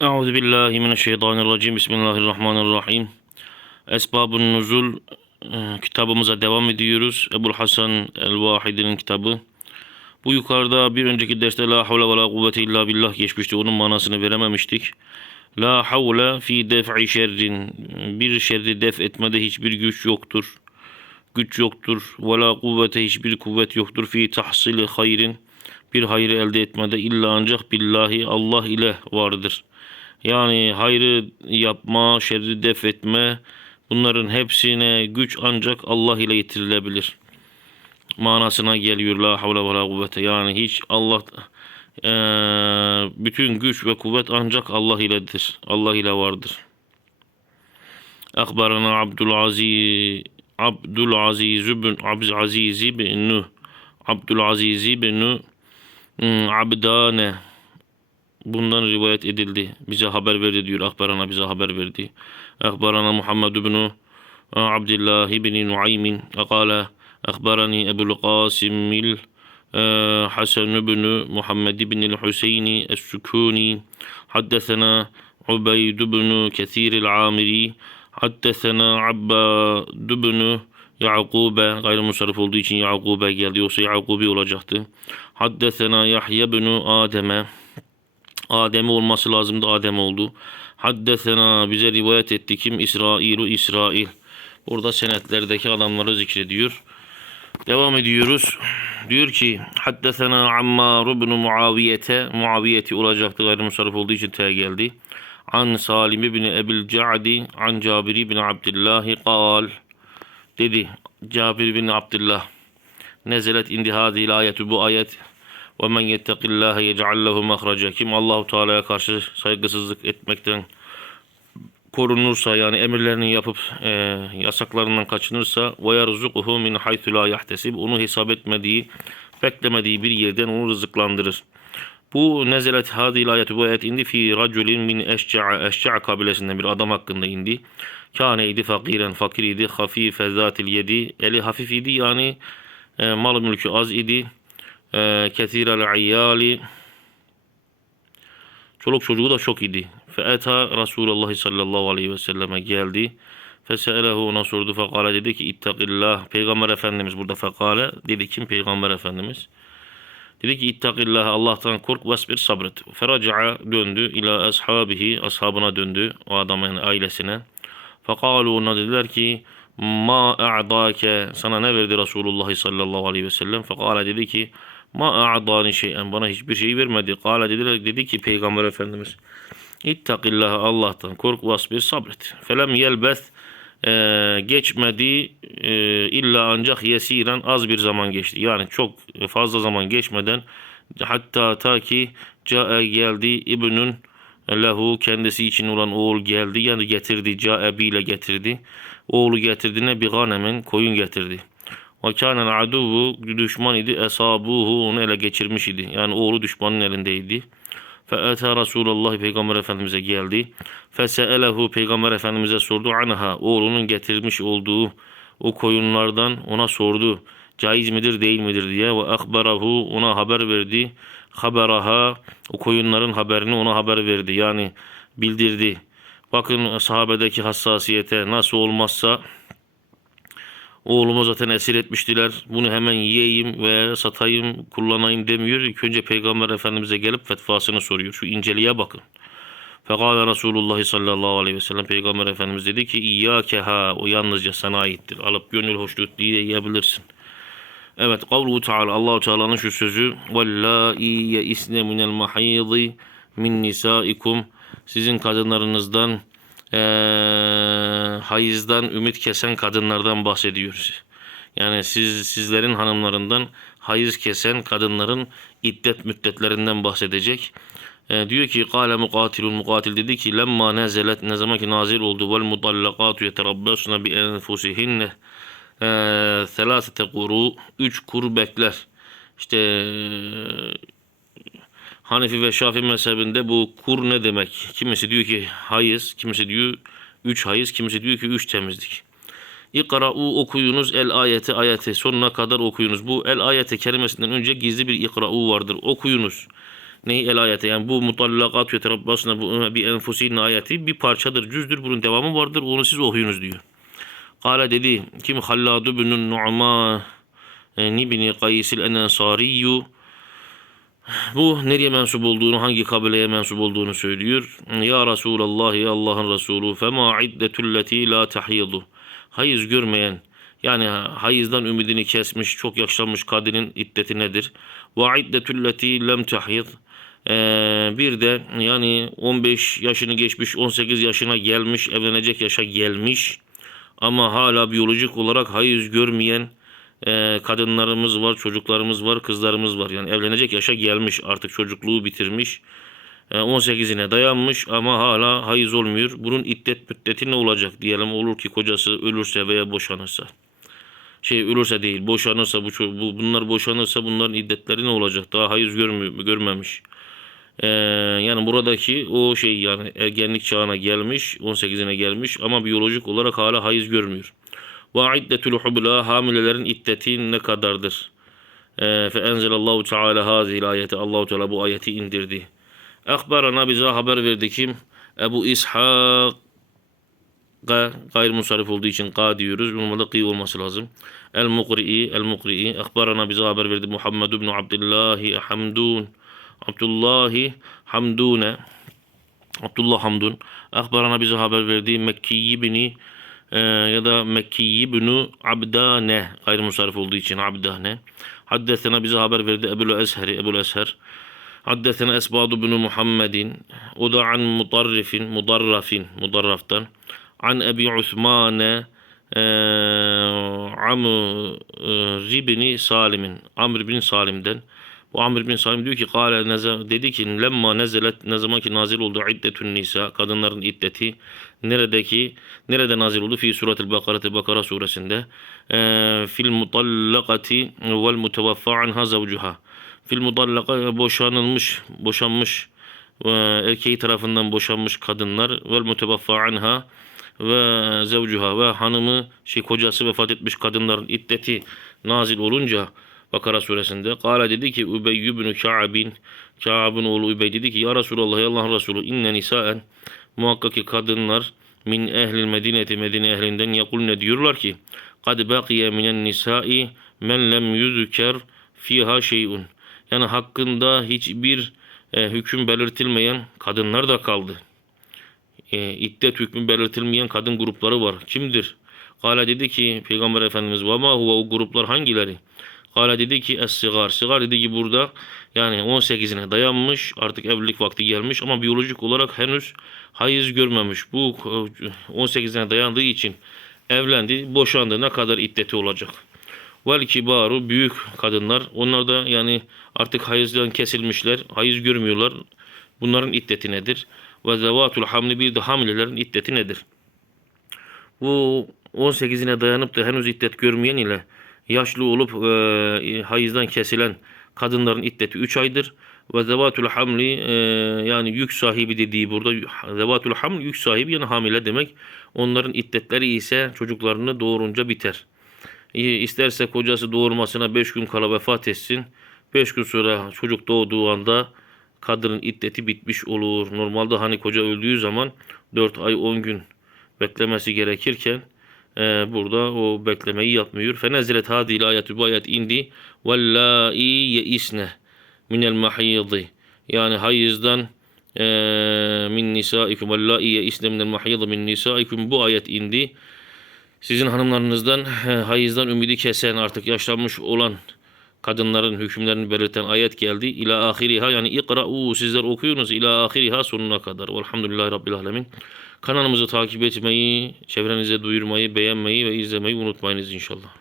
Euzu billahi mineşşeytanirracim. Bismillahirrahmanirrahim. Esbabun Nuzul e, kitabımıza devam ediyoruz. Ebul Hasan el-Vahidi'nin kitabı. Bu yukarıda bir önceki derste la havle ve la kuvvete illa billah geçmişti. Onun manasını verememiştik. La havle fi def'i şerrin. Bir şerri def etmede hiçbir güç yoktur. Güç yoktur. Ve la kuvvete hiçbir kuvvet yoktur. Fi tahsili hayrin. Bir hayrı elde etmede illa ancak billahi Allah ile vardır. Yani hayrı yapma, şerri def etme bunların hepsine güç ancak Allah ile yetirilebilir. Manasına geliyor la havle ve la kuvvete. Yani hiç Allah eee, bütün güç ve kuvvet ancak Allah iledir. Allah ile vardır. Akbarana Abdülaziz Abdülaziz ibn Abdülaziz ibn Abdülaziz ibn hmm, Abdane bundan rivayet edildi. Bize haber verdi diyor. Akbarana bize haber verdi. Akbarana Muhammed ibn Abdullah ibn Nuaym قال أخبرني أبو القاسم الحسن بن محمد بن الحسين السكوني حدثنا عبيد بن كثير العامري حدثنا عباد بن Yakuba gayrimusarrif olduğu için Yakuba geldi. Yoksa Yakubi olacaktı. Haddesena Yahya bin Adem'e Adem olması lazımdı. Adem oldu. Haddesena bize rivayet etti kim? İsrailu İsrail. Burada senetlerdeki adamları zikrediyor. Devam ediyoruz. Diyor ki Haddesena Ammar ibn Muaviyete Muaviyeti olacaktı. Gayrimusarrif olduğu için T geldi. An Salim ibn Ebil Ca'di An Cabir ibn Abdullah kal dedi Cabir bin Abdullah nezelet indi hadil ayetü bu ayet ve men yettekillâhe yec'al lehu mahraca kim Allahu Teala'ya karşı saygısızlık etmekten korunursa yani emirlerini yapıp e, yasaklarından kaçınırsa ve yerzukuhu min haythu la yahtesib onu hesap etmediği beklemediği bir yerden onu rızıklandırır. Bu nezelet hadil ayeti bu ayet indi fi raculin min eşca'a eşca'a kabilesinden bir adam hakkında indi. Kâne idi fakiren fakir idi hafife zatil yedi eli hafif idi yani e, mal mülkü az idi kesirel iyyali çoluk çocuğu da çok idi. Fe eta Resulullah sallallahu aleyhi ve selleme geldi. Feselehu ona sordu. Fekale dedi ki ittakillah. Peygamber Efendimiz burada fekale dedi kim Peygamber Efendimiz? Dedi ki ittakillah Allah'tan kork vasbir sabret. Feraca'a döndü ila ashabihi ashabına döndü o adamın ailesine. Fekalu ona dediler ki ma a'dake sana ne verdi Resulullah sallallahu aleyhi ve sellem? Fekala dedi ki ma a'dani şeyen bana hiçbir şey vermedi. Kala dediler dedi ki Peygamber Efendimiz İttakillah Allah'tan kork vasbir sabret. Felem yelbeth e, geçmedi e, illa ancak yesiren az bir zaman geçti. Yani çok fazla zaman geçmeden hatta ta ki cae geldi ibnün lehu kendisi için olan oğul geldi yani getirdi cae ile getirdi. Oğlu getirdiğine bir ganemin koyun getirdi. Ve kânen aduvu düşman idi esabuhu onu ele geçirmiş idi. Yani oğlu düşmanın elindeydi. Fe'ete Resulullah Peygamber Efendimiz'e geldi. Fese'elehu Peygamber Efendimiz'e sordu anha oğlunun getirmiş olduğu o koyunlardan ona sordu. Caiz midir değil midir diye ve akbarahu ona haber verdi. Haberaha o koyunların haberini ona haber verdi. Yani bildirdi. Bakın sahabedeki hassasiyete nasıl olmazsa Oğlumu zaten esir etmiştiler. Bunu hemen yiyeyim ve satayım, kullanayım demiyor. İlk önce Peygamber Efendimiz'e gelip fetvasını soruyor. Şu inceliğe bakın. Fekale Resulullah sallallahu aleyhi ve sellem Peygamber Efendimiz dedi ki İyyâkeha o yalnızca sana aittir. Alıp gönül hoşnut diye yiyebilirsin. Evet kavlu Teala Allahu Teala'nın şu sözü Vellâi yeisne minel mahîzi min nisaikum sizin kadınlarınızdan eee hayızdan ümit kesen kadınlardan bahsediyoruz. Yani siz sizlerin hanımlarından hayız kesen kadınların iddet müddetlerinden bahsedecek. E, diyor ki kâle mukatilun mukatil dedi ki lemma nezelet ne zaman ki nazil oldu vel mutallakatu yeterabbasuna bi enfusihinne e, selasete kuru üç kur bekler. İşte Hanefi ve Şafii mezhebinde bu kur ne demek? Kimisi diyor ki hayız, kimisi diyor üç hayız, kimisi diyor ki üç temizlik. İkra'u okuyunuz el ayeti ayeti sonuna kadar okuyunuz. Bu el ayeti kelimesinden önce gizli bir ikra'u vardır. Okuyunuz. Neyi el ayete yani bu mutallakat yeterabbasına bu bir enfusin ayeti bir parçadır, cüzdür. Bunun devamı vardır. Onu siz okuyunuz diyor. Kale dedi kim Halladu bin Nu'man ibni Qaysil el-Ensariyyu bu nereye mensup olduğunu, hangi kabileye mensup olduğunu söylüyor. Ya Resulallah, ya Allah'ın Resulü, fema iddetulleti la tahidu. Hayız görmeyen, yani hayızdan ümidini kesmiş, çok yaşlanmış kadının iddeti nedir? Ve iddetulleti lem tahid. Ee, bir de yani 15 yaşını geçmiş, 18 yaşına gelmiş, evlenecek yaşa gelmiş ama hala biyolojik olarak hayız görmeyen e, kadınlarımız var, çocuklarımız var, kızlarımız var. Yani evlenecek yaşa gelmiş, artık çocukluğu bitirmiş. E, 18'ine dayanmış ama hala hayız olmuyor. Bunun iddet müddeti ne olacak diyelim olur ki kocası ölürse veya boşanırsa. Şey ölürse değil, boşanırsa bu, bu bunlar boşanırsa bunların iddetleri ne olacak? Daha hayız görmüyor, görmemiş. Ee, yani buradaki o şey yani ergenlik çağına gelmiş, 18'ine gelmiş ama biyolojik olarak hala hayız görmüyor. Ve iddetul hubla hamilelerin iddeti ne kadardır? Ee, fe enzelallahu teala hazil ayeti. Allahu Teala bu ayeti indirdi. Akbarana bize haber verdi kim? Ebu İshak Ga, gayrimusarif olduğu için ka diyoruz. Normalde kıy olması lazım. El Mukri'i, El Mukri'i. Akbarana bize haber verdi. Muhammed ibn Abdullahi Hamdun. Abdullahi Hamdune. Abdullah Hamdun. Akbarana bize haber verdi. Mekki ibni e, ya da Mekki ibn Abdane. Gayrimusarif olduğu için Abdane. Haddesena bize haber verdi. Ebul Esher. Ebul Esher. Haddesena Esbad ibn Muhammedin. O da an mutarrifin, mudarrafin, mudarraftan. An Ebi Osmane Amr ibn Salim'in. Amr bin Salim'den. Bu Amr bin Salim diyor ki kâle dedi ki lemma nezelet ne zaman ki nazil oldu iddetun nisa. Kadınların iddeti neredeki nerede nazil oldu? Fi suretil Bakara Bakara suresinde. Eee, fil mutallakati vel mutevaffa anha zavcuha fil mutallaka boşanılmış boşanmış e, erkeği tarafından boşanmış kadınlar vel mutevaffa anha ve zevcuha ve hanımı şey kocası vefat etmiş kadınların iddeti nazil olunca Bakara suresinde Kale dedi ki Übey ibn Ka'bin Ka'b'ın oğlu Übey dedi ki Ya Resulallah ya Allah'ın Resulü inne nisaen muhakkak ki kadınlar min ehlil medineti Medine ehlinden yakulne diyorlar ki kad baqiye minen nisai men lem yüzüker fiha şeyun yani hakkında hiçbir e, hüküm belirtilmeyen kadınlar da kaldı e, iddet hükmü belirtilmeyen kadın grupları var. Kimdir? Kale dedi ki Peygamber Efendimiz ve ma huve o gruplar hangileri? Kale dedi ki es sigar. Sigar dedi ki burada yani 18'ine dayanmış artık evlilik vakti gelmiş ama biyolojik olarak henüz hayız görmemiş. Bu e, 18'ine dayandığı için evlendi, boşandı. Ne kadar iddeti olacak? Vel kibaru büyük kadınlar. Onlar da yani artık hayızdan kesilmişler. Hayız görmüyorlar. Bunların iddeti nedir? Ve zevatul hamli bir de hamilelerin iddeti nedir? Bu 18'ine dayanıp da henüz iddet görmeyen ile yaşlı olup e, hayızdan kesilen kadınların iddeti 3 aydır. Ve zevatul hamli e, yani yük sahibi dediği burada zevatul hamli yük sahibi yani hamile demek. Onların iddetleri ise çocuklarını doğurunca biter. E, İsterse kocası doğurmasına 5 gün kala vefat etsin. 5 gün sonra çocuk doğduğu anda kadının iddeti bitmiş olur. Normalde hani koca öldüğü zaman 4 ay 10 gün beklemesi gerekirken burada o beklemeyi yapmıyor. Fenezilet hadil ayetü bu ayet indi. Vellâi yeisne minel mahiydi. Yani hayızdan e, min nisaikum vellâi yeisne minel mahiydi min nisaikum bu ayet indi. Sizin hanımlarınızdan e, hayızdan ümidi kesen artık yaşlanmış olan kadınların hükümlerini belirten ayet geldi. İla ahiriha yani ikra'u sizler okuyunuz ila ahiriha sonuna kadar. Velhamdülillahi Rabbil Alemin. Kanalımızı takip etmeyi, çevrenize duyurmayı, beğenmeyi ve izlemeyi unutmayınız inşallah.